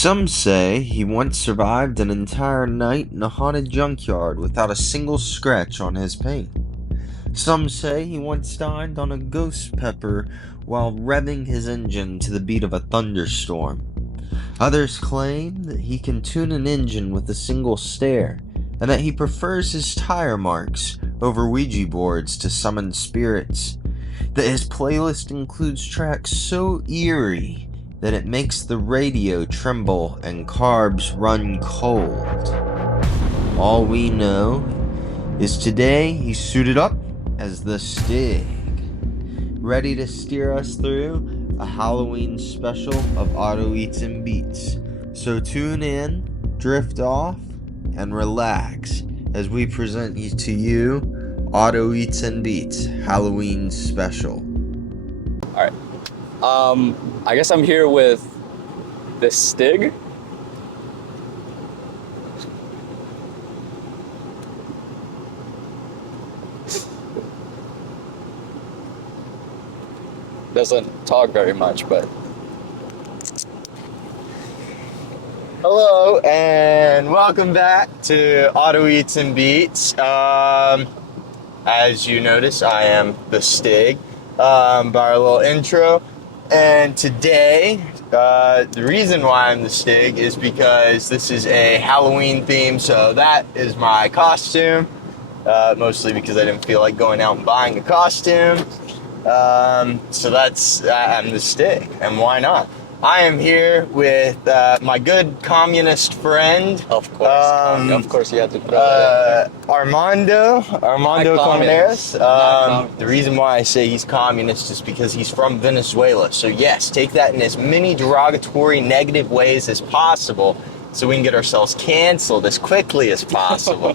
Some say he once survived an entire night in a haunted junkyard without a single scratch on his paint. Some say he once dined on a ghost pepper while revving his engine to the beat of a thunderstorm. Others claim that he can tune an engine with a single stare, and that he prefers his tire marks over Ouija boards to summon spirits. That his playlist includes tracks so eerie that it makes the radio tremble and carbs run cold. All we know is today he's suited up as the Stig, ready to steer us through a Halloween special of Auto Eats and Beats. So tune in, drift off, and relax as we present to you Auto Eats and Beats Halloween special. All right. I guess I'm here with the Stig. Doesn't talk very much, but hello and welcome back to Auto Eats and Beats. As you notice, I am the Stig. By our little intro. And today, the reason why I'm the Stig is because this is a Halloween theme, so that is my costume. Mostly because I didn't feel like going out and buying a costume. So I'm the Stig, and why not? I am here with my good communist friend. of course, you have to throw Armando Colmenares. Communist. The reason why I say he's communist is because he's from Venezuela. So yes, take that in as many derogatory, negative ways as possible, so we can get ourselves canceled as quickly as possible.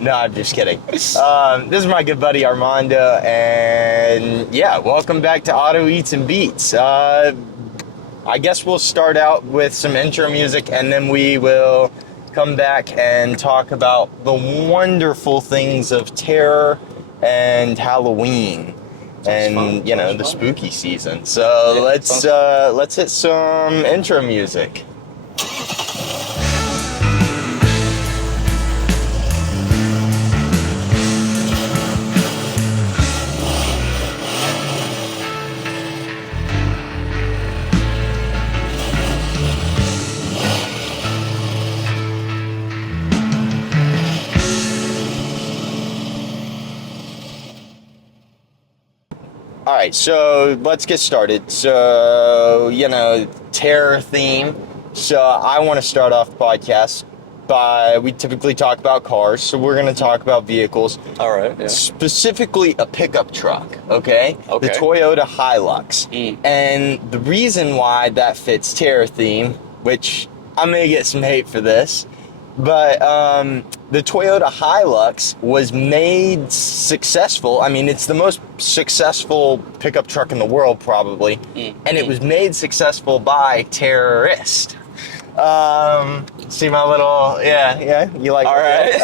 No, I'm just kidding. This is my good buddy Armando, and yeah, welcome back to Auto Eats and Beats. I guess we'll start out with some intro music, and then we will come back and talk about the wonderful things of terror and Halloween, and the spooky season. So let's hit some intro music. All right, so let's get started. So, terror theme. So I want to start off the podcast we typically talk about cars, so we're going to talk about vehicles. All right, yeah. Specifically a pickup truck, okay? The Toyota Hilux. And the reason why that fits terror theme, which I'm going to get some hate for this, but the Toyota Hilux was made successful. I mean, it's the most successful pickup truck in the world, probably. And it was made successful by terrorists. See my little, yeah, you like all right.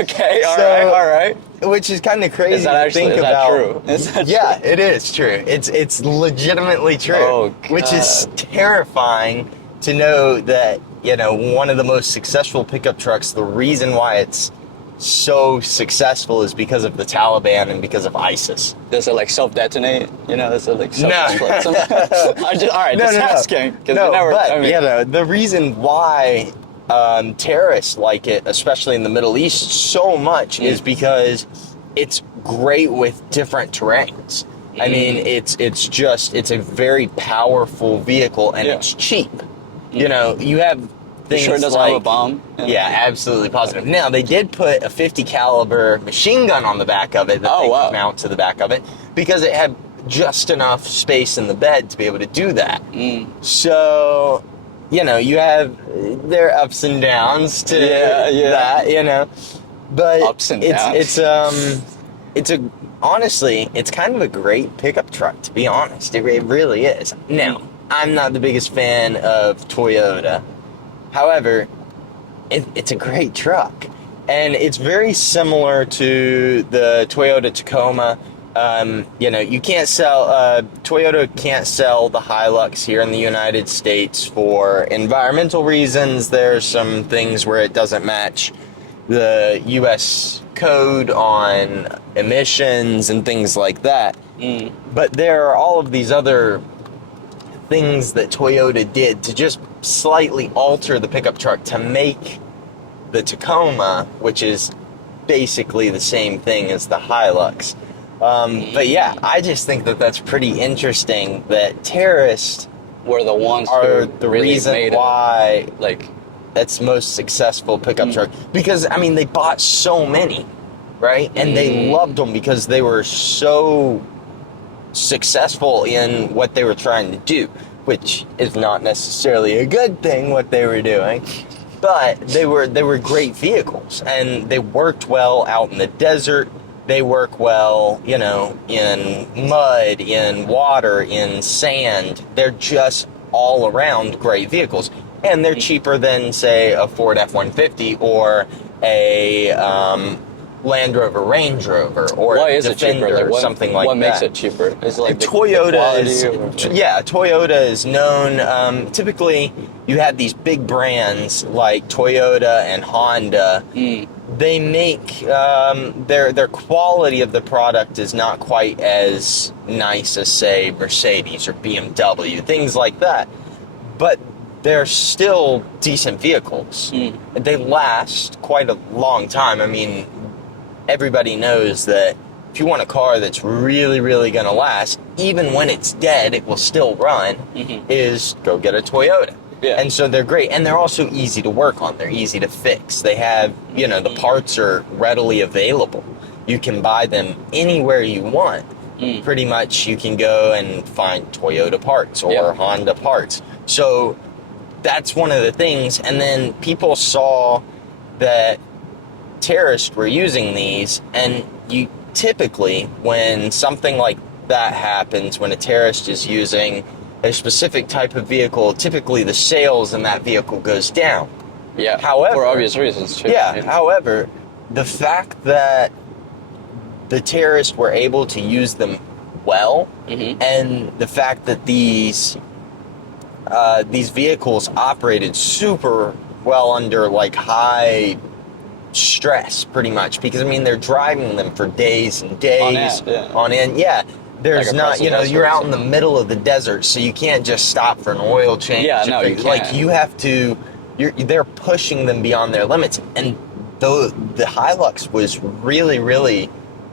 Okay, all right. Which is kind of crazy to think about. Is that yeah, true? it is true. It's legitimately true. Oh, which is terrifying to know that, one of the most successful pickup trucks, the reason why it's so successful is because of the Taliban and because of ISIS. Does it self-detonate? Does it self-detonate? No. Asking. The reason why terrorists like it, especially in the Middle East, so much is because it's great with different terrains. I mean, it's a very powerful vehicle, and it's cheap. You have things sure it doesn't have a bomb? Yeah, absolutely positive. Now, they did put a .50 caliber machine gun on the back of it that they could mount to the back of it because it had just enough space in the bed to be able to do that. So, you have their ups and downs to that, But ups and downs. Honestly, it's kind of a great pickup truck, to be honest. It really is. Now, I'm not the biggest fan of Toyota. However, it's a great truck. And it's very similar to the Toyota Tacoma You can't sell, Toyota can't sell the Hilux here in the United States for environmental reasons. There's some things where it doesn't match the U.S. code on emissions and things like that. But there are all of these other things that Toyota did to just slightly alter the pickup truck to make the Tacoma, which is basically the same thing as the Hilux. But yeah, I just think that that's pretty interesting that terrorists Were the ones are who the really reason made why it. Like, that's most successful pickup truck. Because, I mean, they bought so many, right? And they loved them because they were so successful in what they were trying to do, which is not necessarily a good thing, what they were doing. But they were great vehicles, and they worked well out in the desert. They work well, in mud, in water, in sand. They're just all around great vehicles. And they're cheaper than, say, a Ford F-150 or a Land Rover Range Rover or why a is it Defender cheaper? Like, or something like that. what makes it cheaper? Is it like the Toyota quality is, or- Toyota is known. Typically, you have these big brands like Toyota and Honda. They make their quality of the product is not quite as nice as, say, Mercedes or BMW, things like that. But they're still decent vehicles. They last quite a long time. I mean, everybody knows that if you want a car that's really, really going to last, even when it's dead, it will still run, is go get a Toyota. Yeah. And so they're great. And they're also easy to work on. They're easy to fix. They have, the parts are readily available. You can buy them anywhere you want. Pretty much you can go and find Toyota parts or Honda parts. So that's one of the things. And then people saw that terrorists were using these, and you typically, when something like that happens, when a terrorist is using a specific type of vehicle, typically the sales in that vehicle goes down. Yeah. However, for obvious reasons too. Yeah. However, the fact that the terrorists were able to use them well, and the fact that these vehicles operated super well under like high stress, pretty much, because I mean they're driving them for days and days on end. Yeah. There's Like not, across you're the out in the middle of the desert, so you can't just stop for an oil change. Yeah, no, you can't. Like, you have to, they're pushing them beyond their limits. And the Hilux was really, really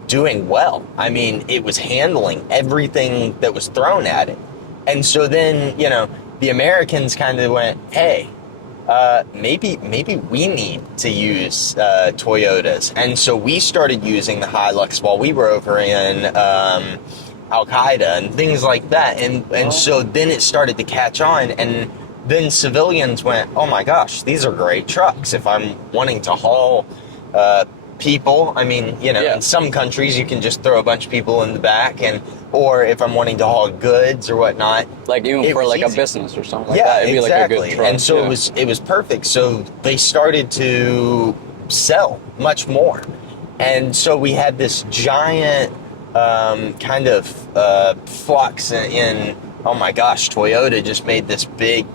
doing well. I mean, it was handling everything that was thrown at it. And so then, the Americans kind of went, hey, maybe we need to use Toyotas. And so we started using the Hilux while we were over in Al-Qaeda and things like that. And so then it started to catch on, and then civilians went, oh my gosh, these are great trucks. If I'm wanting to haul people, I mean, in some countries you can just throw a bunch of people in the back, or if I'm wanting to haul goods or whatnot. Like even for like easy. A business or something like that. It'd be exactly. Like a good truck. And so it was perfect. So they started to sell much more. And so we had this giant kind of flux in, oh my gosh, Toyota just made this big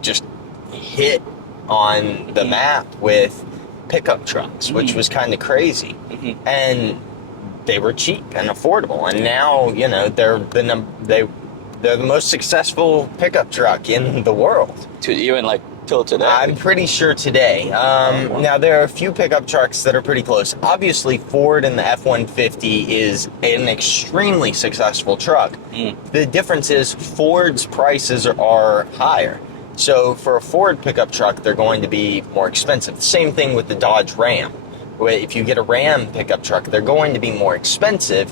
just hit on the map with pickup trucks, which was kind of crazy. And they were cheap and affordable. And now, they're the most successful pickup truck in the world. To even like till today. I'm pretty sure today. Now, there are a few pickup trucks that are pretty close. Obviously, Ford and the F-150 is an extremely successful truck. The difference is Ford's prices are higher. So for a Ford pickup truck, they're going to be more expensive. The same thing with the Dodge Ram. If you get a Ram pickup truck, they're going to be more expensive.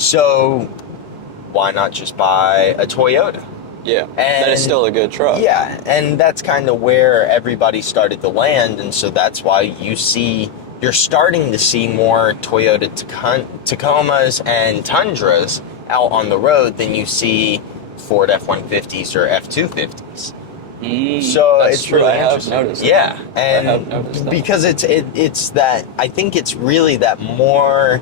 So why not just buy a Toyota? Yeah, that is still a good truck. Yeah, and that's kind of where everybody started to land, and so that's why you're starting to see more Toyota Tacomas and Tundras out on the road than you see Ford F-150s or F-250s. So That's it's true. really I have interesting. noticed that. Yeah, I have noticed and that. because it's that, I think it's really that more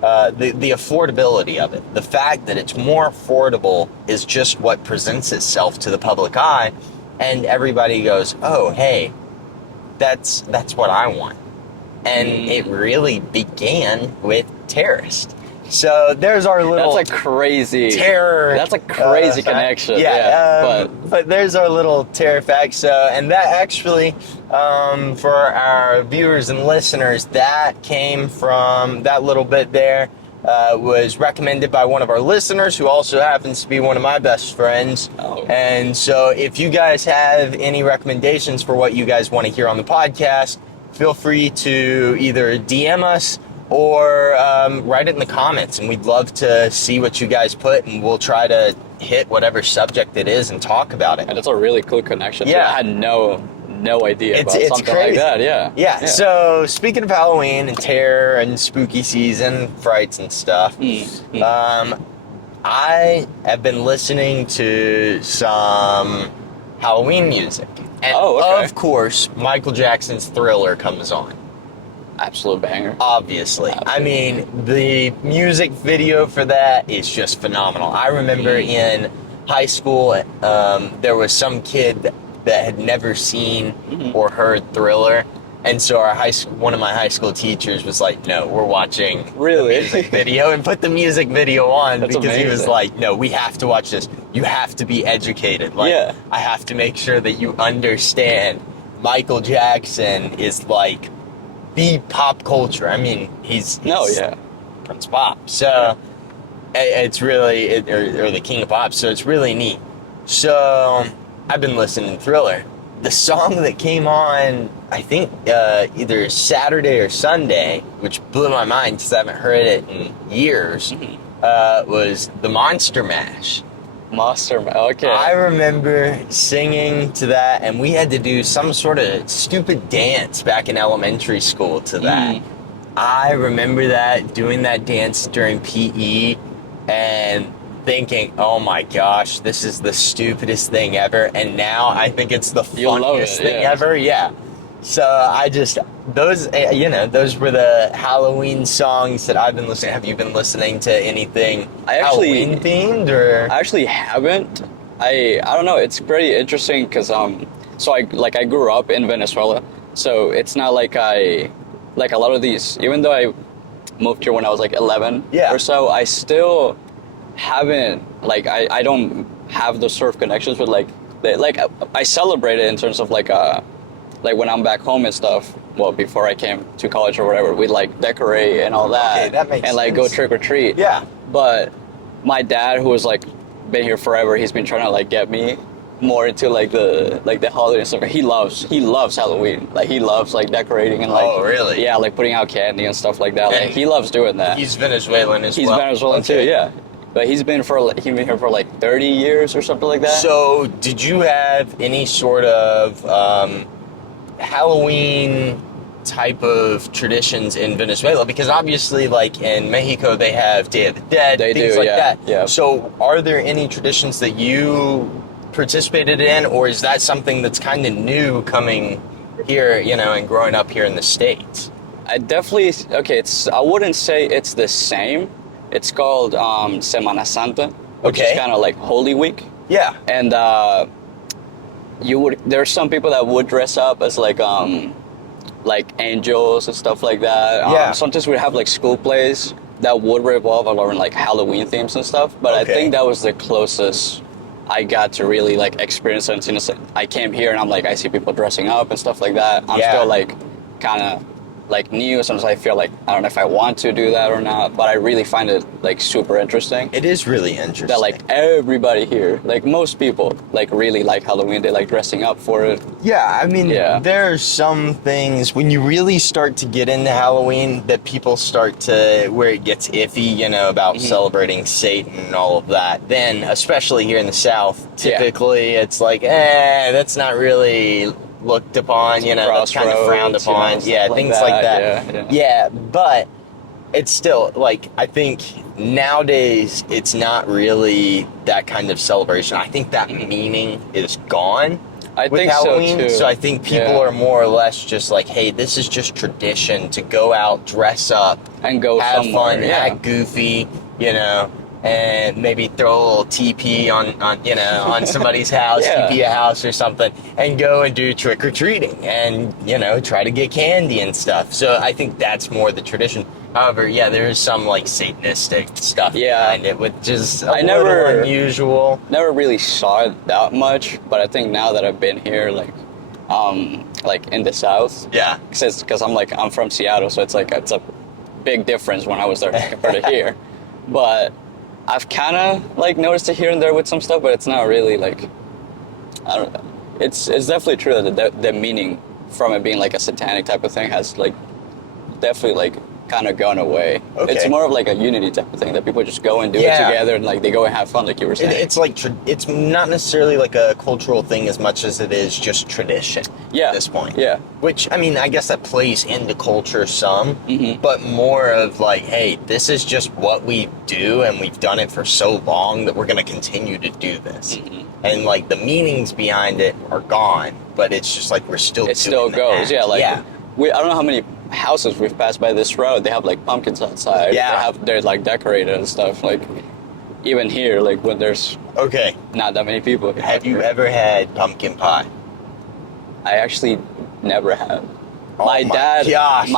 the affordability of it. The fact that it's more affordable is just what presents itself to the public eye, and everybody goes, "Oh, hey, that's what I want." And it really began with terrorist. So there's our little. That's a crazy terror. That's a crazy connection. Yeah, but there's our little terror fact. So, and that actually, for our viewers and listeners, that came from that little bit there. Was recommended by one of our listeners, who also happens to be one of my best friends. Oh. And so, if you guys have any recommendations for what you guys want to hear on the podcast, feel free to either DM us or write it in the comments, and we'd love to see what you guys put, and we'll try to hit whatever subject it is and talk about it. And it's a really cool connection. Yeah. I had no idea about something crazy. like that. Yeah. So speaking of Halloween and terror and spooky season frights and stuff, I have been listening to some Halloween music, and of course Michael Jackson's Thriller comes on. Absolute banger. Obviously. I mean, the music video for that is just phenomenal. I remember in high school, there was some kid that had never seen or heard Thriller. And so one of my high school teachers was like, "No, we're watching the music video," and put the music video on. That's because amazing. He was like, "No, we have to watch this. You have to be educated. Like, I have to make sure that you understand Michael Jackson is like the pop culture." I mean, he's Prince Pop. So it's really, or the King of Pop. So it's really neat. So I've been listening to Thriller. The song that came on, I think either Saturday or Sunday, which blew my mind because I haven't heard it in years, was the Monster Mash. Okay. I remember singing to that, and we had to do some sort of stupid dance back in elementary school to that. I remember doing that dance during PE, and thinking, "Oh my gosh, this is the stupidest thing ever." And now I think it's the funniest thing ever. Yeah. So those were the Halloween songs that I've been listening. Have you been listening to anything Halloween themed, or? I actually haven't. I don't know. It's pretty interesting because so I grew up in Venezuela, so it's not like a lot of these. Even though I moved here when I was like 11 or so, I still haven't I don't have those sort of connections with I celebrate it in terms of like when I'm back home and stuff. Well, before I came to college or whatever, we'd decorate and all that. Okay, that makes and sense. Go trick or treat. Yeah. But my dad, who was been here forever, he's been trying to get me more into the holiday and stuff. He loves Halloween. He loves decorating and Oh, really? Yeah, putting out candy and stuff like that. And he loves doing that. He's Venezuelan as well. He's Venezuelan too, yeah. But he's been here for 30 years or something like that. So, did you have any sort of Halloween type of traditions in Venezuela? Because obviously, in Mexico, they have Day of the Dead, things like that. Yeah. So, are there any traditions that you participated in, or is that something that's kind of new coming here, and growing up here in the States? I definitely, I wouldn't say it's the same. It's called Semana Santa, which is kind of like Holy Week. Yeah. And there's some people that would dress up as angels and stuff like that. Sometimes we have school plays that would revolve around Halloween themes and stuff. But I think that was the closest I got to really experience it. Since I came here and I see people dressing up and stuff like that. I'm still kind of new. Sometimes I feel I don't know if I want to do that or not, but I really find it super interesting. It is really interesting. That everybody here, most people really like Halloween. They like dressing up for it. Yeah, I mean, there are some things when you really start to get into Halloween that people start to, where it gets iffy, about celebrating Satan and all of that. Then, especially here in the South, typically it's that's not really looked upon, that's kind of frowned upon. Things like that. Yeah, but it's still, I think nowadays it's not really that kind of celebration. I think that meaning is gone. I with think Halloween. so too. So I think people are more or less just like, hey, this is just tradition to go out, dress up, and go have somewhere. fun, Yeah. act goofy, you know, and maybe throw a little TP on you know, on somebody's house, Yeah. TP a house or something, and go and do trick or treating, and you know, try to get candy and stuff. So I think that's more the tradition. However, yeah, there is some like Satanistic stuff behind it, which is a little unusual. Never really saw it that much, but I think now that I've been here, like in the South, Yeah. because I'm from Seattle, so it's a big difference when I was there compared to here. But I've kind of like noticed it here and there with some stuff, but it's not really like, I don't know. It's definitely true that the meaning from it being like a satanic type of thing has like definitely like kind of gone away. Okay. It's more of like a unity type of thing that people just go and do it together, and like they go and have fun, like you were saying. It's like it's not necessarily like a cultural thing as much as it is just tradition. Yeah. At this point. Yeah. Which, I mean, I guess that plays into culture some, Mm-hmm. but more of like, hey, this is just what we do, and we've done it for so long that we're going to continue to do this. Mm-hmm. And like the meanings behind it are gone, but it's just like we're still. It still doing goes. that. Yeah. Like yeah. I don't know how many houses we've passed by this road. They have like pumpkins outside. Yeah. They're like decorated and stuff. Like even here, like when there's Okay. not that many people. Have you ever had pumpkin pie? I actually never have. Oh my dad gosh.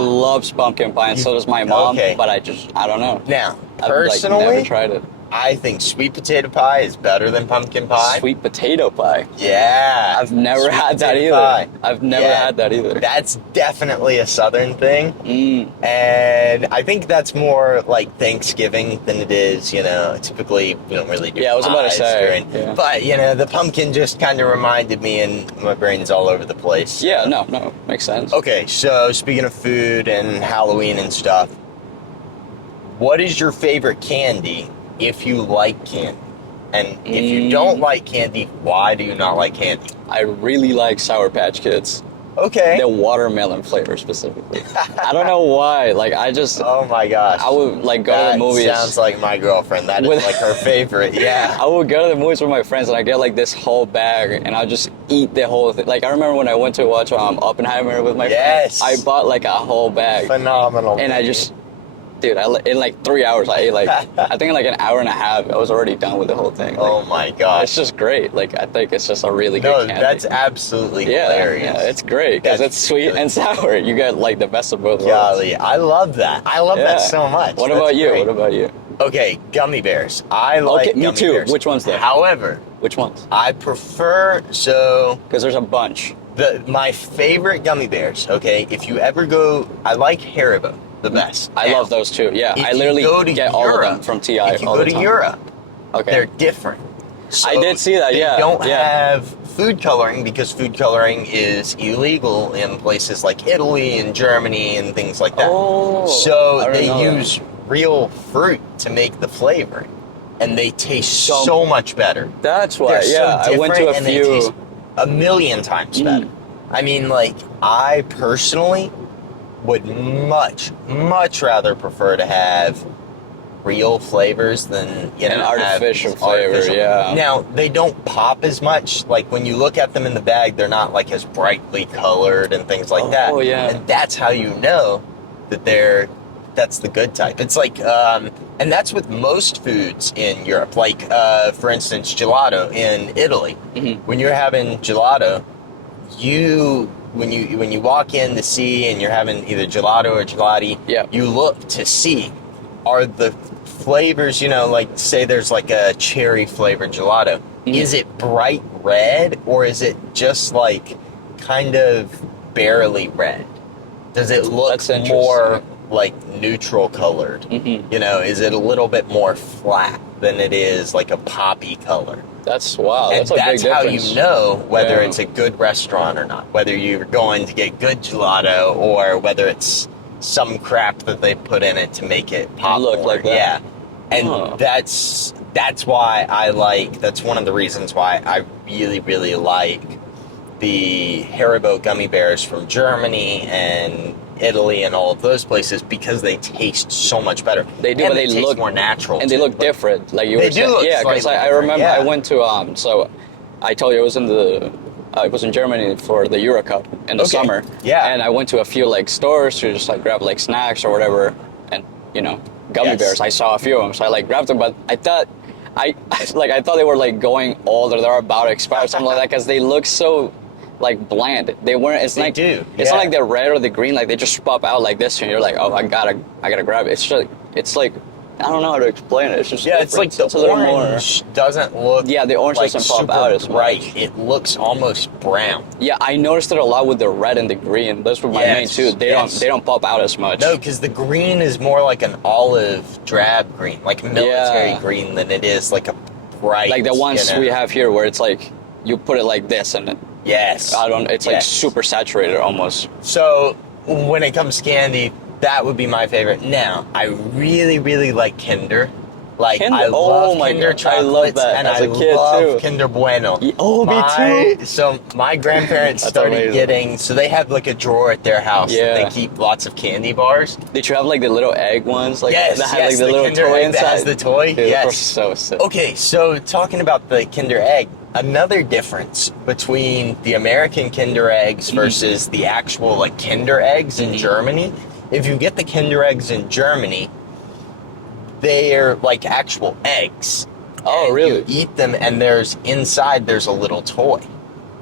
loves pumpkin pie, and so does my mom. Okay. But I don't know. Now, I've personally, like, never tried it. I think sweet potato pie is better than pumpkin pie. Sweet potato pie. Yeah. I've never Sweet had that potato either. pie. I've never Yeah, had that either. That's definitely a Southern thing. Mm. And I think that's more like Thanksgiving than it is, you know, typically we don't really do Yeah, I was about to pies say, yeah. But, you know, the pumpkin just kind of reminded me, and my brain's all over the place. Yeah, no, makes sense. Okay, so speaking of food and Halloween and stuff, what is your favorite candy if you like candy? And if you don't like candy, why do you not like candy? I really like Sour Patch Kids. Okay. The watermelon flavor specifically. I don't know why. Like I just Oh my gosh. I would like go to the movies. That sounds like my girlfriend. That is With- like her favorite. Yeah. I would go to the movies with my friends, and I get like this whole bag, and I just eat the whole thing. Like I remember when I went to watch Oppenheimer with my Yes. friends. I bought like a whole bag, Phenomenal. and I just, dude, in like 3 hours, I ate like I think in like an hour and a half, I was already done with the whole thing. Like, Oh my gosh. it's just great. Like I think it's just a really No, good candy. that's absolutely hilarious. Yeah, it's great because That's it's sweet really and sour. You get like the best of both worlds. Golly, I love that. I love that so much. What That's about you? great. What about you? Okay, gummy bears. I like Okay, me gummy too. bears. Which one's that? However, Which ones? I prefer Because there's a bunch. my favorite gummy bears, okay, if you ever go, I like Haribo the best. I Now, love those too. Yeah, if I you literally go to get all of them Europe- from TI. If you all go the to time. Europe, Okay. they're different. So I did see that, they yeah, don't yeah. have food coloring because food coloring is illegal in places like Italy and Germany and things like that. Oh, So I didn't they know that. use real fruit to make the flavoring, and they taste so much better. That's why. They're Yeah, so I went to a different, and they few. taste a million times better. I mean, like, I personally would much rather prefer to have real flavors than, you know, An have artificial these flavor, yeah. Now, they don't pop as much. Like, when you look at them in the bag, they're not, like, as brightly colored and things like that. Oh, yeah. And that's how you know that that's the good type. It's like, and that's with most foods in Europe. Like, for instance, gelato in Italy. Mm-hmm. When you're having gelato, when you walk in to see and you're having either gelato or gelati, Yeah. you look to see, are the flavors, you know, like say there's like a cherry flavored gelato, is it bright red or is it just like kind of barely red? Does it look That's interesting. more like neutral colored? Mhm. You know, is it a little bit more flat than it is like a poppy color? That's wow. And That's a big that's how difference. you know whether Yeah. it's a good restaurant or not, whether you're going to get good gelato or whether it's some crap that they put in it to make it pop Look more. like that. Yeah. And Huh. that's why that's one of the reasons why I really like the Haribo gummy bears from Germany and Italy and all of those places, because they taste so much better. They do, and but they taste look more natural, and they too. look different. Like you They were do saying, look yeah. Because slightly I different, remember yeah. I went to so I told you I was in the I was in Germany for the Euro Cup in the Okay. summer. Yeah. And I went to a few like stores to just like grab like snacks or whatever, and you know, gummy Yes. bears. I saw a few of them, so I like grabbed them. But I thought, I thought they were like going old or they're about to expire or something like that because they look so like bland. They weren't. It's They like do, It's yeah. not like the red or the green. Like they just pop out like this, and you're like, oh, I gotta grab it. It's like I don't know how to explain it. It's just Yeah, it's like different. the a little orange doesn't look. Yeah, the orange like doesn't pop super out as much. bright. It looks almost brown. Yeah, I noticed it a lot with the red and the green. Those were my main Yes, two. They yes. don't pop out as much. No, because the green is more like an olive drab green, like military Yeah. green, than it is like a bright. Like the ones you know. we have here, where it's like you put it like this, and Yes. it's like Yes. super saturated almost. So when it comes to candy, that would be my favorite. Now, I really, really like Kinder. Like Kinder? I love Oh my Kinder God, I chocolates, love that and as I a kid, love too. Kinder Bueno. Oh, me too. So my grandparents That's started amazing. getting. So they have like a drawer at their house Yeah. that they keep lots of candy bars. Did you have like the little egg ones? Like Yes, that had yes, like the the little Kinder toy egg that inside. has the toy. Dude, those Yes. were so sick. Okay, so talking about the Kinder Egg, another difference between the American Kinder Eggs versus the actual like Kinder Eggs in Germany. If you get the Kinder Eggs in Germany, they're like actual eggs. Oh, And really? You eat them, and there's a little toy.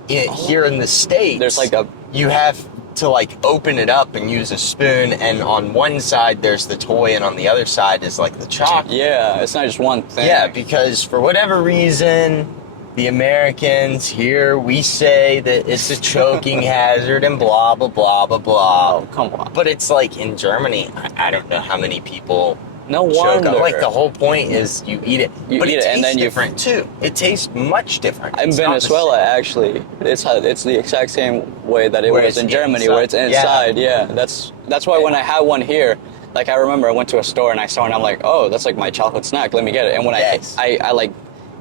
Here in the States, There's like a you have to like open it up and use a spoon, and on one side there's the toy, and on the other side is like the chocolate. yeah. It's not just one thing. Yeah, because for whatever reason, the Americans here, we say that it's a choking hazard and blah, blah, blah, blah, blah. Oh, come on. But it's like in Germany, I don't know how many people No choke wonder. on. Like the whole point is you eat it. You but eat it it tastes and then you- different too. It tastes much different. In It's not the Venezuela, same. actually, it's the exact same way that it Where was it's in Germany, where it's inside. inside. Yeah, that's why when I had one here, like I remember I went to a store and I saw it and I'm like, oh, that's like my chocolate snack. Let me get it. And when Yes. I like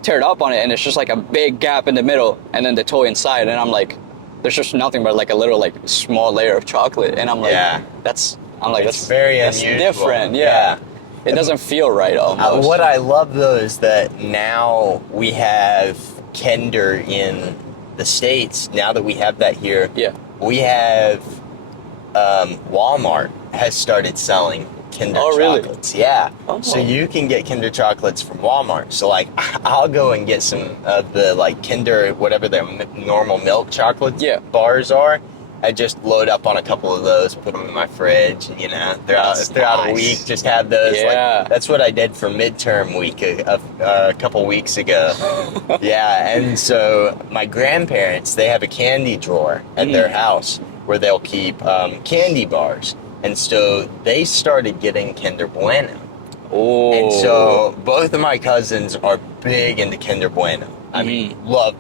tear it up on it and it's just like a big gap in the middle and then the toy inside and I'm like, there's just nothing but like a little like small layer of chocolate and I'm like, Yeah. that's It's very that's unusual. different. Yeah. Yeah. It doesn't feel right almost. What I love though is that now we have Kinder in the States. Now that we have that here, Yeah. we have Walmart has started selling Kinder Oh, really? chocolates. Yeah. Oh. So you can get Kinder chocolates from Walmart. So like I'll go and get some of the like Kinder, whatever their normal milk chocolate Yeah. bars are. I just load up on a couple of those, put them in my fridge, and throughout That's a nice. week, just have those. Yeah. Like, that's what I did for midterm week a couple weeks ago. Yeah, and so my grandparents, they have a candy drawer at their house where they'll keep candy bars, and so they started getting Kinder Bueno. Oh. And so both of my cousins are big into Kinder Bueno. I mean, love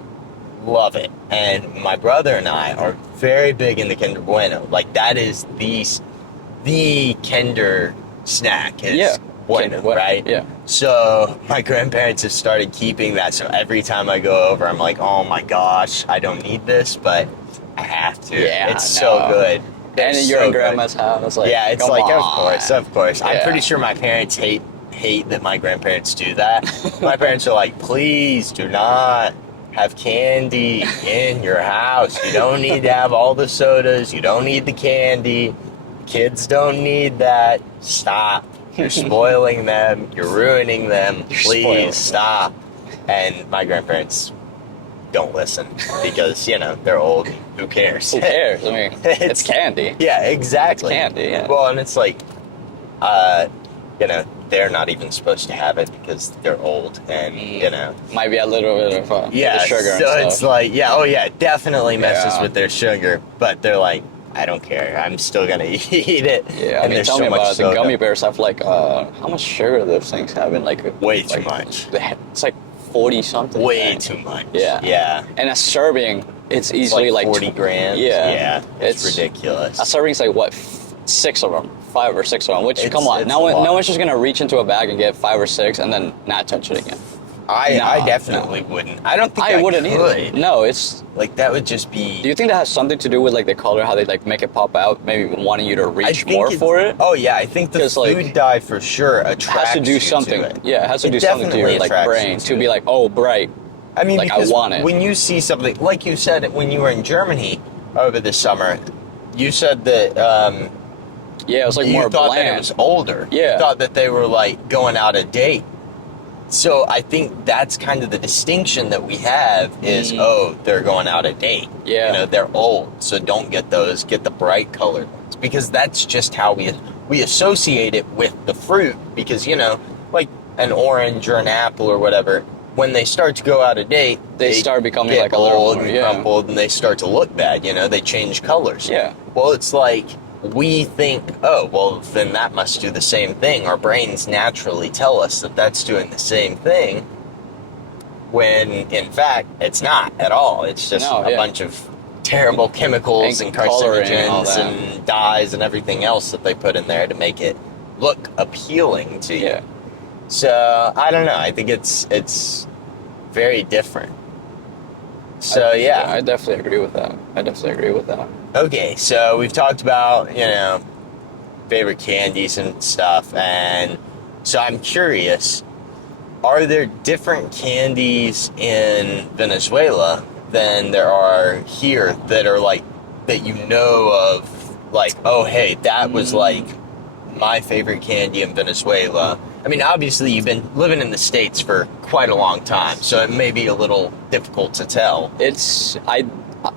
it. And my brother and I are very big into Kinder Bueno. Like that is the Kinder snack. Is Yeah. Bueno, Kinder Bueno, right? yeah. So my grandparents have started keeping that. So every time I go over, I'm like, oh my gosh, I don't need this, but I have to. Yeah, it's so no. good. They're And you're so in good. grandma's house. Like, Yeah, it's come like, on. of course. I'm Yeah. pretty sure my parents hate that my grandparents do that. My parents are like, please do not have candy in your house. You don't need to have all the sodas. You don't need the candy. Kids don't need that. Stop. You're spoiling them. You're ruining them. You're spoiling them. Please stop. And my grandparents don't listen because, they're old. Who cares? Who cares? I mean, it's candy. Yeah, exactly. It's candy, yeah. Well, and it's like, they're not even supposed to have it because they're old and, Might be a little bit of yeah, the sugar and so stuff. it's like, it definitely messes Yeah. with their sugar, but they're like, I don't care. I'm still going to eat it. Yeah, I and mean, there's tell so me much about it. The soda. gummy bears have like, how much sugar those things have in like... Way too like, much. It's like 40 something. Way right? too much. Yeah. Yeah. And a serving, it's It's easily like like 40 grams. Yeah. Yeah. It's ridiculous. A serving's like what, 6 of them, 5 or 6 of them. Which It's- come on, it's no a lot. one's just gonna reach into a bag and get 5 or 6 and then not touch it again. I No, definitely wouldn't. I don't think I wouldn't could. either. No, it's. Like, that would just be... Do you think that has something to do with like the color, how they like make it pop out, maybe wanting you to I reach think more it's- for it? Oh yeah, I think the 'Cause, food like, dye for sure attracts Has to do you something. To it. Yeah, it has to It do something to your definitely like attracts brain you to to be it. like, oh, bright. I mean, like I because want it. when you see something, like you said when you were in Germany over the summer, you said that Yeah, it was like you more thought bland. that it was older. Yeah. You thought that they were like going out of date. So I think that's kind of the distinction that we have is, they're going out of date. Yeah. You know, they're old, so don't get those. Get the bright colored ones. Because that's just how we associate it with the fruit. Because, you know, like an orange or an apple or whatever, when they start to go out of date, They start becoming get like a little old more, and yeah. crumpled, and they start to look bad, you know, they change colors. Yeah. Well, it's like we think, oh, well, then that must do the same thing. Our brains naturally tell us that that's doing the same thing, when in fact it's not at all. It's just a bunch of terrible chemicals and carcinogens and dyes and everything else that they put in there to make it look appealing to you. Yeah. So I don't know. I think it's very different. So I definitely agree with that. Okay, so we've talked about, you know, favorite candies and stuff, and so I'm curious, are there different candies in Venezuela than there are here that are like, that you know of, like, oh hey, that was like my favorite candy in Venezuela? I mean, obviously you've been living in the States for quite a long time, so it may be a little difficult to tell. I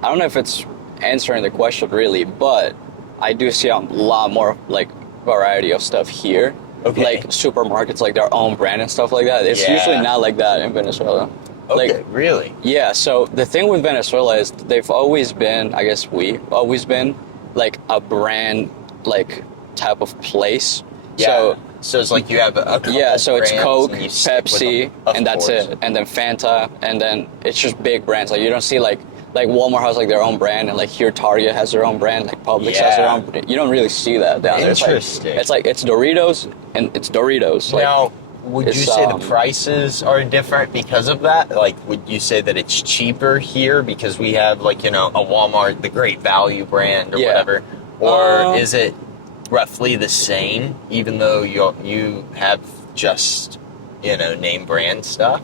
don't know if it's answering the question really, but I do see a lot more like variety of stuff here. Okay. Like supermarkets, like their own brand and stuff like that. It's usually not like that in Venezuela. Okay, like, really? Yeah, so the thing with Venezuela is they've always been, I guess we've always been, like a brand, like type of place. Yeah. So it's like you have a couple so it's brands Coke, and you stick with Pepsi, them. Of and that's course. it. And then Fanta, and then it's just big brands. Like you don't see like Walmart has like their own brand, and like here Target has their own brand, like Publix has their own brand. You don't really see that down there. Interesting. It's like it's Doritos, and it's Doritos. Like, now, would you say the prices are different because of that? Like, would you say that it's cheaper here because we have, like, you know, a Walmart, the Great Value brand or whatever? Or is it roughly the same, even though you have just, you know, name brand stuff?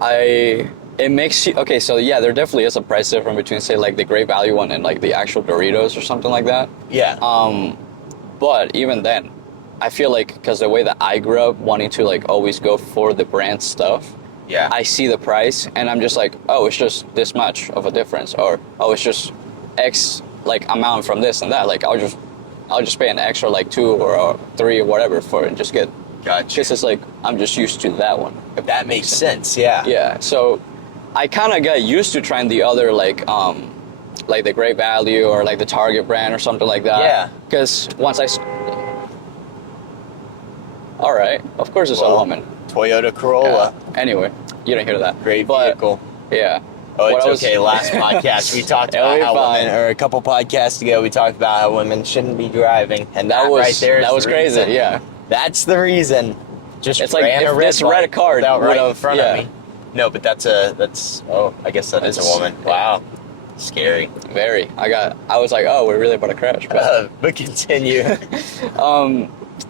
It makes you, okay, so yeah, there definitely is a price difference between, say, like the Great Value one and like the actual Doritos or something like that. Yeah. But even then, I feel like, because the way that I grew up wanting to like always go for the brand stuff, yeah, I see the price and I'm just like, oh, it's just this much of a difference, or oh, it's just X like amount from this and that. Like I'll just pay an extra like 2 or 3 or whatever for it and just get. Gotcha. Because it's like I'm just used to that one. If that makes sense, yeah. Yeah. So I kind of got used to trying the other like the Great Value or like the Target brand or something like that. Yeah. Because once all right, of course it's a woman. Toyota Corolla. Yeah. Anyway, you didn't hear that. Great vehicle. Yeah. Oh, it's okay. Last podcast we talked about how women, or a couple podcasts ago, we talked about how women shouldn't be driving, and that was right there. That was crazy. Reason. Yeah. That's the reason. Just it's like ran if a red this light red card without right in would've- front of me. No, but that's I guess that is a woman. Wow. Scary. Very. I was like, oh, we're really about to crash. But continue.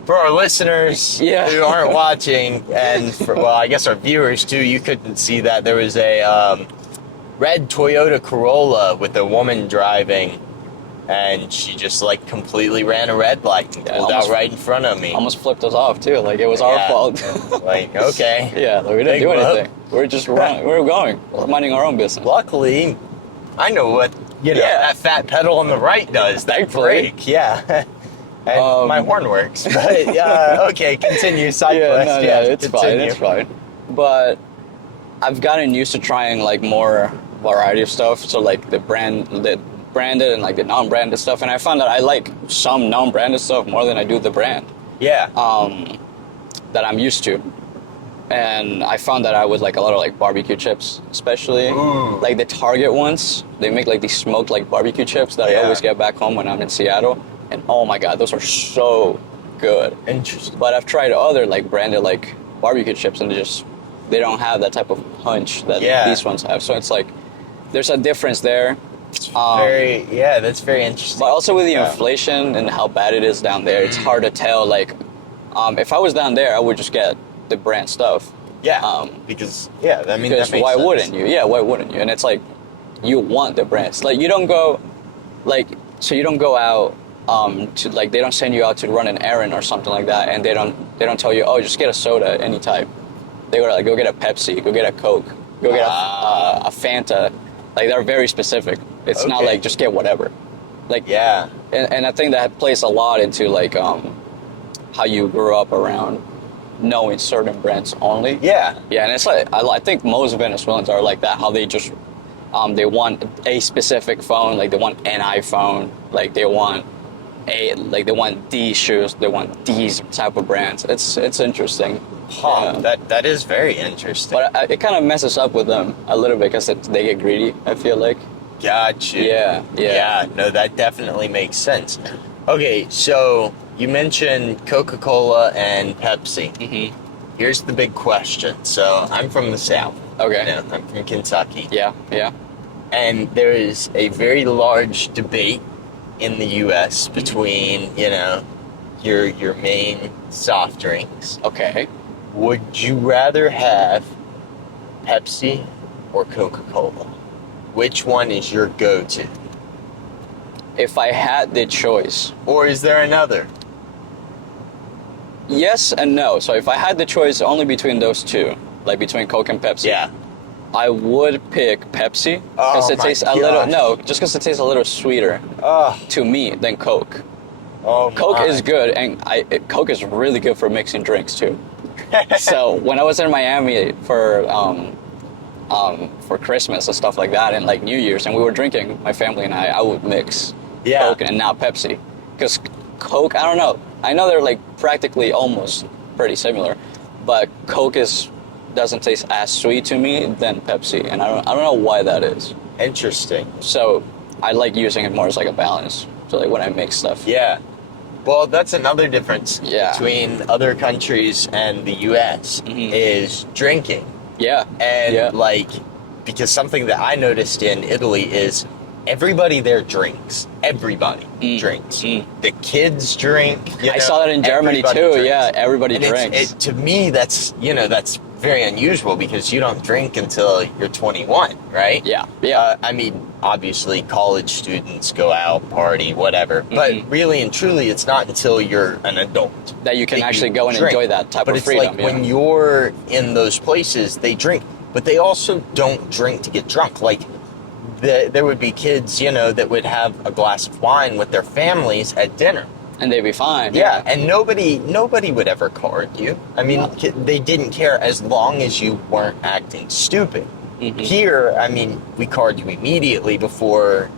For our listeners who aren't watching, and I guess our viewers too, you couldn't see that there was a red Toyota Corolla with a woman driving, and she just like completely ran a red light and pulled out right in front of me. Almost flipped us off too. Like it was our fault. Like, okay. Yeah, like, we didn't do anything. We're just running. We're going. We're minding our own business. Luckily, I know what that fat pedal on the right does. That Thankfully. brake, yeah. And my horn works. But okay, continue. Side quest. It's fine. It's fine. But I've gotten used to trying like more variety of stuff. So like the branded and like the non-branded stuff, and I found that I like some non-branded stuff more than I do the brand. Yeah. That I'm used to. And I found that I would like a lot of like barbecue chips, especially. Ooh. Like the Target ones. They make like these smoked like barbecue chips that I always get back home when I'm in Seattle. And oh my God, those are so good. Interesting. But I've tried other like branded like barbecue chips, and they don't have that type of punch that these ones have. So it's like there's a difference there. That's very interesting. But also with the inflation and how bad it is down there, it's hard to tell. Like, if I was down there, I would just get the brand stuff. Yeah, because I mean, Because that makes why sense. wouldn't you? Yeah, why wouldn't you? And it's like, you want the brands. Like, you don't go, like, so you don't go out to, like, they don't send you out to run an errand or something like that, and they don't tell you, oh, just get a soda any type. They go like, go get a Pepsi, go get a Coke, go get a Fanta. Like, they're very specific. It's not Okay. like just get whatever. Like, Yeah. and I think that plays a lot into like how you grew up around knowing certain brands only. Yeah. Yeah, and it's like, I think most Venezuelans are like that. How they just they want a specific phone, like they want an iPhone, like they want these shoes, they want these type of brands. It's interesting. Huh. Yeah. That is very interesting. But it kind of messes up with them a little bit because they get greedy, I feel like. Gotcha. Yeah. Yeah, no, that definitely makes sense. Okay, so you mentioned Coca-Cola and Pepsi. Mm-hmm. Here's the big question. So I'm from the South. Okay. You know, I'm from Kentucky. Yeah. And there is a very large debate in the U.S. between, you know, your main soft drinks. Okay. Would you rather have Pepsi or Coca-Cola? Which one is your go-to? If I had the choice, Or is there another? yes and no. So if I had the choice only between those two, like between Coke and Pepsi, Yeah. I would pick Pepsi Oh because it my tastes a little gosh. just because it tastes a little sweeter Oh, to me than Coke. oh Coke my. is good, and Coke is really good for mixing drinks too. So when I was in Miami for Christmas and stuff like that, and like New Year's, and we were drinking, my family and I would mix Yeah. Coke and now Pepsi, because Coke, I don't know. I know they're like practically almost pretty similar, but Coke doesn't taste as sweet to me than Pepsi, and I don't know why that is. Interesting. So I like using it more as like a balance. So like when I mix stuff. Yeah. Well, that's another difference Yeah. between other countries and the U.S. Mhm. is drinking. Yeah. And yeah. like, because something that I noticed in Italy is everybody there drinks. Everybody drinks. Mm. The kids drink. You I know, saw that in Germany everybody too. drinks. Yeah, everybody And drinks. to me, that's very unusual because you don't drink until you're 21, right? Yeah, yeah. I mean, obviously, college students go out, party, whatever. But Mhm. really and truly, it's not until you're an adult That you can actually go and drink. enjoy that type but of it's freedom. like yeah. when you're in those places, they drink, but they also don't drink to get drunk. Like, there would be kids, you know, that would have a glass of wine with their families at dinner. And they'd be fine. Yeah, and nobody would ever card you. I mean, they didn't care as long as you weren't acting stupid. Mhm. Here, I mean, we card you immediately before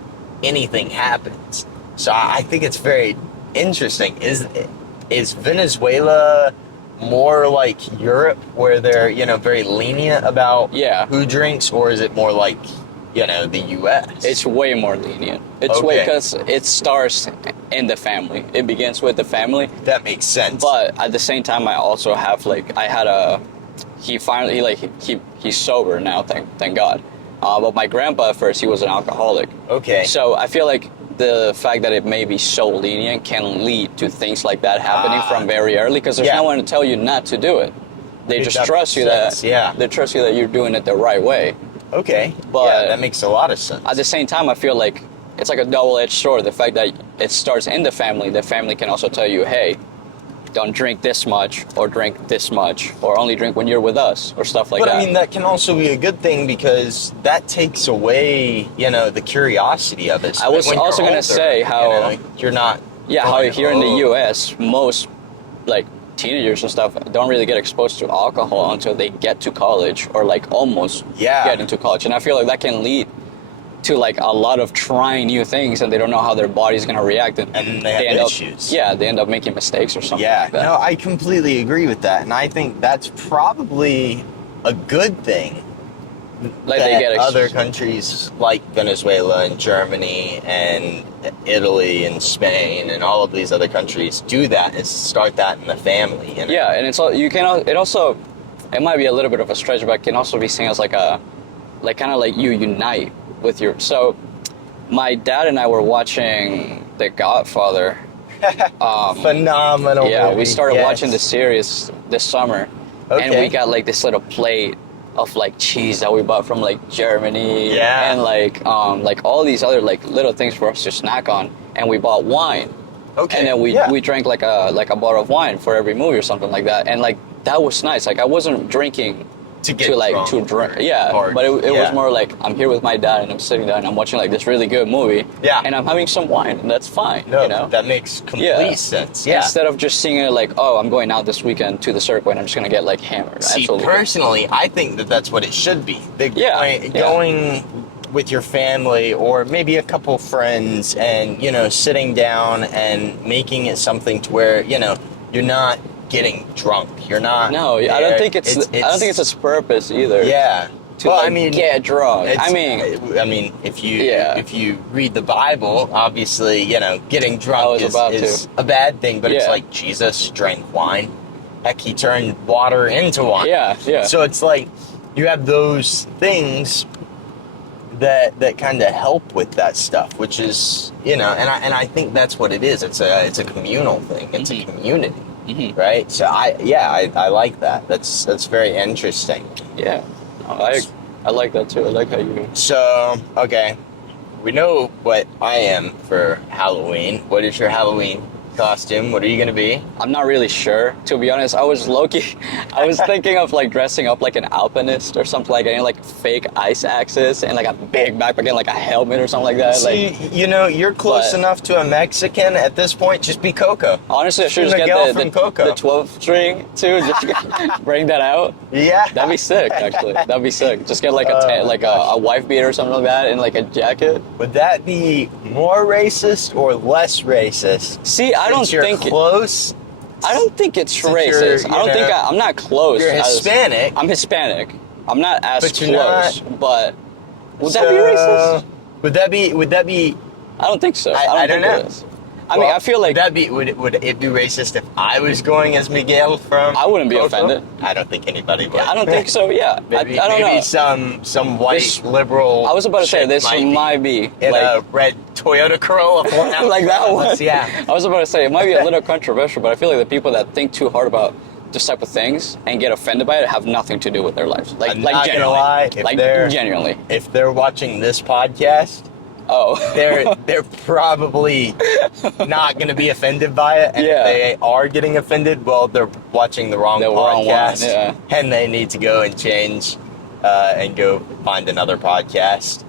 anything happens. So I think it's very interesting. Is Venezuela more like Europe, where they're, you know, very lenient about Yeah. who drinks, or is it more like, you know, the U.S.? It's way more lenient. It's Okay. way because it starts in the family. It begins with the family. That makes sense. But at the same time, I also have he's sober now, thank God. But my grandpa at first, he was an alcoholic. Okay. So I feel like the fact that it may be so lenient can lead to things like that happening from very early, because there's Yeah. no one to tell you not to do it. They Dude, just that trust you makes sense, yeah. they trust you that you're doing it the right way. Okay. But- yeah, that makes a lot of sense. At the same time, I feel like it's like a double-edged sword. The fact that it starts in the family can also tell you, hey, don't drink this much, or drink this much, or only drink when you're with us, or stuff like But that. I mean, that can also be a good thing because that takes away, you know, the curiosity of it. I was When you're also gonna older, say how- you know, you're not. Yeah, how going, here in the "Oh." U.S., most like teenagers and stuff don't really get exposed to alcohol until they get to college, or like almost Yeah. get into college, and I feel like that can lead to like a lot of trying new things, and they don't know how their body's gonna react, and And they have issues. They end up making mistakes or something. Yeah, like that. no, I completely agree with that, and I think that's probably a good thing. Like that they get other countries like Venezuela and Germany and Italy and Spain and all of these other countries do that, is start that in the family. You know? Yeah, and it might be a little bit of a stretch, but it can also be seen as like kind of like you unite with your. So my dad and I were watching The Godfather. Phenomenal. Yeah, movie. we started Yes. watching the series this summer, and we Okay. got like this little plate of like cheese that we bought from like Germany, Yeah. and like all these other like little things for us to snack on, and we bought wine, Okay. and then yeah. we drank like a bottle of wine for every movie or something like that, and like that was nice. Like I wasn't drinking to get to drink, yeah, Hard. but it Yeah. was more like I'm here with my dad and I'm sitting down and I'm watching like this really good movie, Yeah. and I'm having some wine, and that's fine. No, you know, that makes complete Yeah. sense. Yeah. Instead of just seeing it like, oh, I'm going out this weekend to the circuit and I'm just gonna get like hammered. See, Absolutely. personally, I think that that's what it should be. Yeah. Going with your family or maybe a couple friends and, sitting down and making it something to where, you're not getting drunk. You're not. No, I don't think I don't think it's its purpose either. Yeah. To get drunk. I mean, if you Yeah. if you read the Bible, obviously, getting drunk is a bad thing. But it's Yeah. like Jesus drank wine. Heck, he turned water into wine. Yeah, yeah. So it's like you have those things that kind of help with that stuff, which is and I think that's what it is. It's a communal thing. It's a community, right? So I like that. That's very interesting. Yeah. No, I like that too. I like how you. So okay, we know what I am for Halloween. What is your Halloween costume? What are you gonna be? I'm not really sure, to be honest. I was thinking of like dressing up like an alpinist or something, like getting like fake ice axes and like a big backpack and like a helmet or something like that. See, you're close enough to a Mexican at this point. Just be Coco. Honestly, I should just Miguel get from Coco. the 12 string too, just to bring that out. Yeah. That'd be sick, actually. That'd be sick. Just get like a wife beater or something like that and like a jacket. Would that be more racist or less racist? See, I don't Since you're think close. I don't think it's Since racist. you're, I don't think I'm not close. You're Hispanic. I'm Hispanic. I'm not as But you're close. But would that be racist? Would that be? I don't think so. I don't think know. it is. I mean, I feel like would it be racist if I was going as Miguel from? I wouldn't be Coco? offended. I don't think anybody would. I don't think so. Yeah, Maybe, I don't maybe know. some white liberal. I was about to say chick this might be in like a red Toyota Corolla. like that one. Yeah. I was about to say it might be a little controversial, but I feel like the people that think too hard about this type of things and get offended by it have nothing to do with their lives. Like, I'm like not gonna genuinely. lie, like genuinely. If they're watching this podcast, Oh. they're probably not going to be offended by it, and Yeah. if they are getting offended, well, they're watching the wrong podcast, yeah. and they need to go and change and go find another podcast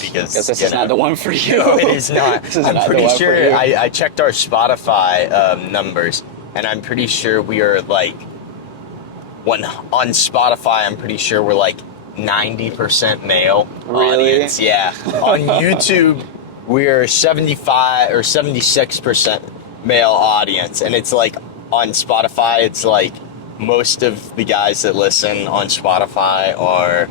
because this is not the one for you. No, it is not. This is I'm not the pretty one for sure you. I checked our Spotify numbers, and I'm pretty sure we are like on Spotify. I'm pretty sure we're like 90% male Really? audience. Yeah. On YouTube, we're 75 or 76% male audience, and it's like on Spotify, it's like most of the guys that listen on Spotify are,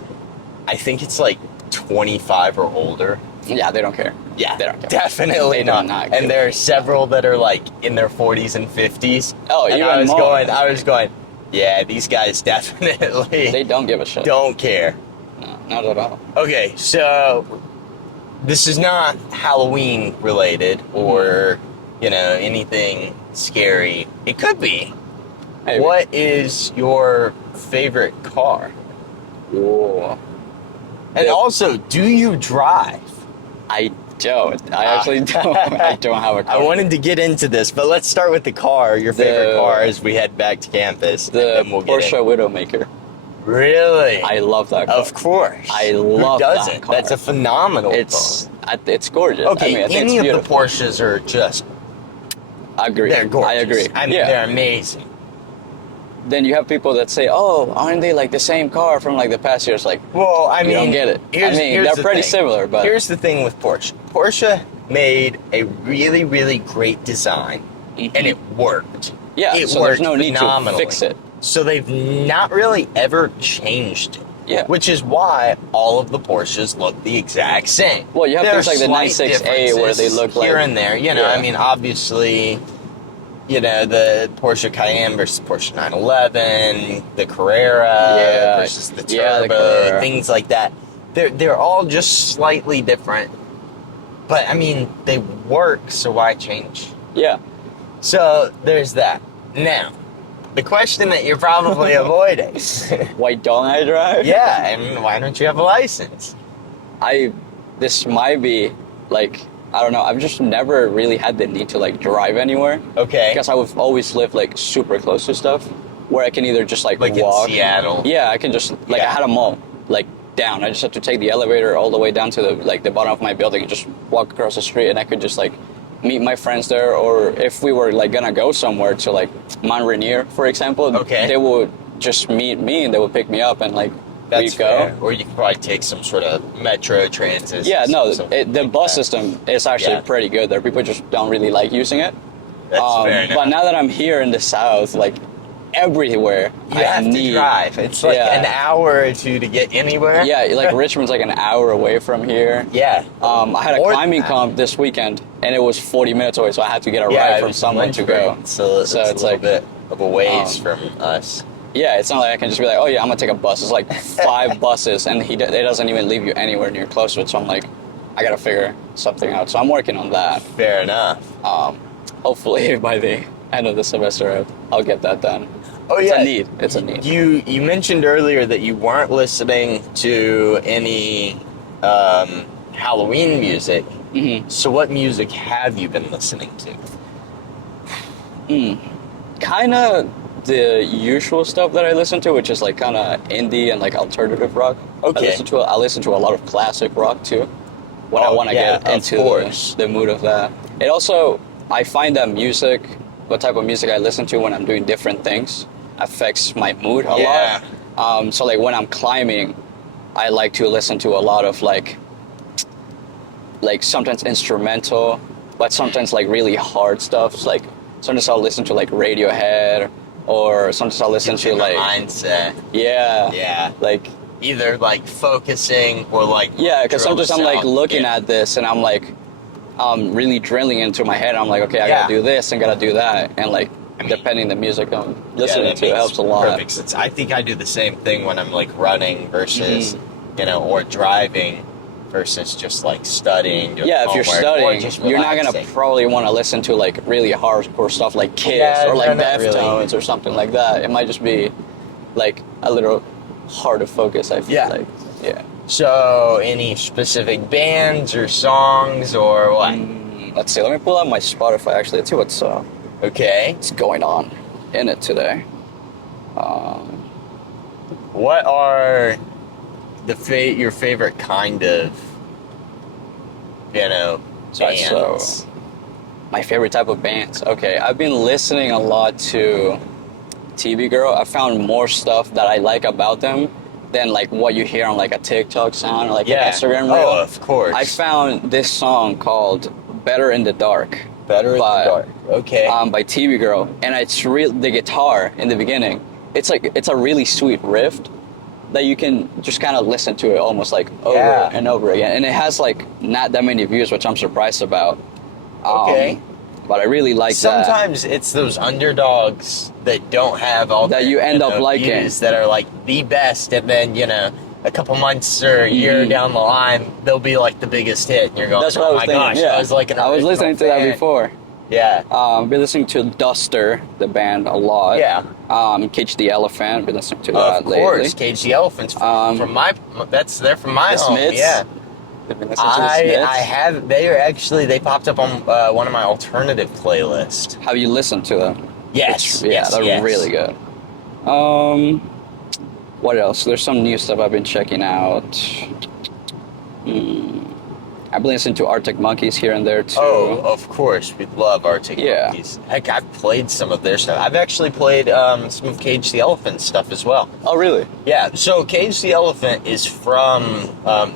I think it's like 25 or older. Yeah, they don't care. Yeah, They don't care. definitely They do not. not care. And there are several that are like in their 40s and 50s. Oh, and even I was more. I was going, yeah, these guys definitely They don't give a shit. don't care. No, not at all. Okay, so this is not Halloween related or, anything scary. It could be. Maybe. What is your favorite car? Whoa. And also, do you drive? I don't. I actually don't. I don't have a car. I wanted to get into this, but let's start with the car, your favorite The- car, as we head back to campus. the and then we'll get Porsche Widowmaker. Really? I love that car. Of course. I love Who that doesn't? car. That's a phenomenal It's gorgeous. car. Okay, I mean, I think any it's of the beautiful. Porsches are just, I agree. they're gorgeous. I agree. I mean, yeah. they're amazing. Then you have people that say, "Oh, aren't they like the same car from like the past years?" Like, Well, I mean, you don't get it. Here's they're the pretty thing. similar, but Here's the thing with Porsche. Porsche made a really, really great design, and it worked. yeah. It so worked there's no need to phenomenally. fix it. So they've not really ever changed it. Yeah. Which is why all of the Porsches look the exact same. Well, you have There things are like the slight 96A where they differences look like here and there. Yeah. I mean, obviously, the Porsche Cayenne versus the Porsche 911, the Carrera Yeah. versus the Turbo, Yeah, the Carrera. things like that. They're all just slightly different. But I mean, they work, so why change? Yeah. So there's that. Now, the question that you're probably avoiding. Why don't I drive? Yeah, and why don't you have a license? This might be like, I don't know, I've just never really had the need to like drive anywhere. Okay. Because I've always lived like super close to stuff where I can either just like walk. In Seattle. Yeah, I can just like I had a mall like down. I just had to take the elevator all the way down to the bottom of my building and just walk across the street, and I could just like meet my friends there, or if we were like gonna go somewhere to like Mount Rainier, for example, okay, they would just meet me and they would pick me up and like that's we'd go. Fair. Or you could probably take some sort of metro transit. Yeah, no, the like bus system is actually pretty good there. People just don't really like using it. That's fair enough. But now that I'm here in the South, like everywhere, you have to drive. It's like an hour or two to get anywhere. Yeah, like Richmond's like an hour away from here. Yeah. I had a climbing comp this weekend, and it was 40 minutes away, so I had to get a ride from someone to go. So it's a little bit of a ways from us. Yeah, it's not like I can just be like, oh yeah, I'm gonna take a bus. It's like 5 buses, and it doesn't even leave you anywhere near close to it. So I'm like, I gotta figure something out. So I'm working on that. Fair enough. Hopefully by the end of the semester, I'll get that done. Oh yeah, it's a need. You mentioned earlier that you weren't listening to any Halloween music. Mm-hmm. So what music have you been listening to? Kind of the usual stuff that I listen to, which is like kind of indie and like alternative rock. Okay. I listen to a lot of classic rock too when I want to get into the mood of that. It also, I find that what type of music I listen to when I'm doing different things affects my mood a lot. So like when I'm climbing, I like to listen to a lot of like sometimes instrumental, but sometimes like really hard stuff. It's like sometimes I'll listen to like Radiohead, or sometimes I'll listen to like mindset. Yeah. Like either like focusing or like because sometimes I'm like looking at this and I'm like really drilling into my head. I'm like, okay, I gotta do this and gotta do that, and like depending the music I'm listening to, it helps a lot. Perfect sense. I think I do the same thing when I'm like running versus or driving versus just like studying. If you're studying, you're not gonna probably want to listen to like really hardcore stuff like Kiss or like Deftones or something like that. It might just be like a little hard to focus, I feel like. Yeah. So any specific bands or songs or what? Let's see, let me pull out my Spotify actually. Let's see what's going on in it today. What are your favorite kind of bands? So my favorite type of bands. Okay, I've been listening a lot to TV Girl. I found more stuff that I like about them than like what you hear on like a TikTok sound or like an Instagram reel. Oh, of course. I found this song called "Better in the Dark." Better in the Dark. Okay. By TV Girl, and it's the guitar in the beginning. It's a really sweet riff that you can just kind of listen to it almost like over and over again, and it has like not that many views, which I'm surprised about. But I really like that. Sometimes it's those underdogs that don't have all that you end up liking views that are like the best, and then a couple months or a year down the line, they'll be like the biggest hit, and you're going, that's what I was thinking. Gosh, I was listening to that before. Yeah. Been listening to Duster, the band, a lot. Yeah. Cage the Elephant, been listening to that lately. Of course, Cage the Elephant's they're from my home. Smiths? Yeah. Been listening to the Smiths? I have. They popped up on one of my alternative playlists. Have you listened to them? Yes. They're really good. What else? There's some new stuff I've been checking out. I've been listening to Arctic Monkeys here and there too. Oh, of course, we love Arctic Monkeys. Heck, I've played some of their stuff. I've actually played some of Cage the Elephant stuff as well. Oh, really? Yeah. So Cage the Elephant is from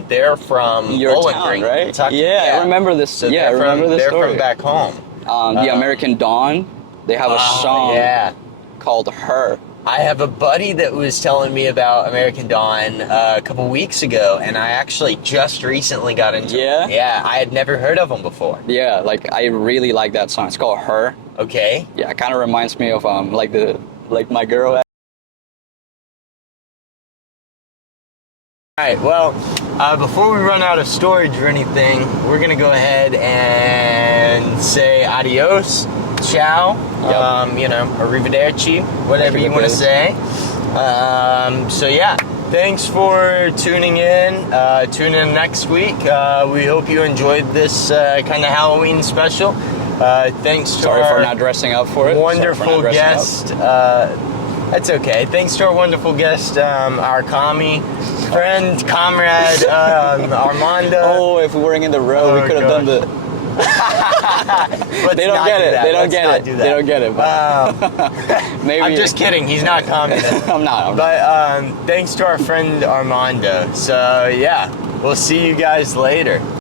they're from your Bowling town, Green, right? Kentucky. Yeah, I remember this. So I remember this story. They're from back home. The American Dawn. They have a song called "Her." I have a buddy that was telling me about American Dawn a couple weeks ago, and I actually just recently got into it. Yeah, I had never heard of them before. Yeah, like I really like that song. It's called "Her." Okay. Yeah, it kind of reminds me of like my girl. All right. Well, before we run out of storage or anything, we're gonna go ahead and say adios. ciao, Yep. arrivederci, whatever you want to say. So yeah, thanks for tuning in. Tune in next week. We hope you enjoyed this kind of Halloween special. Thanks to Sorry our for not dressing up for it. wonderful guest. That's okay. Thanks to our wonderful guest, our commie friend, comrade, Armando. Oh, if we weren't in the row, we could have done the. They don't get it. They don't get it. They don't get it. But maybe. I'm just kidding. He's not communist. I'm not. But thanks to our friend Armando. So yeah, we'll see you guys later.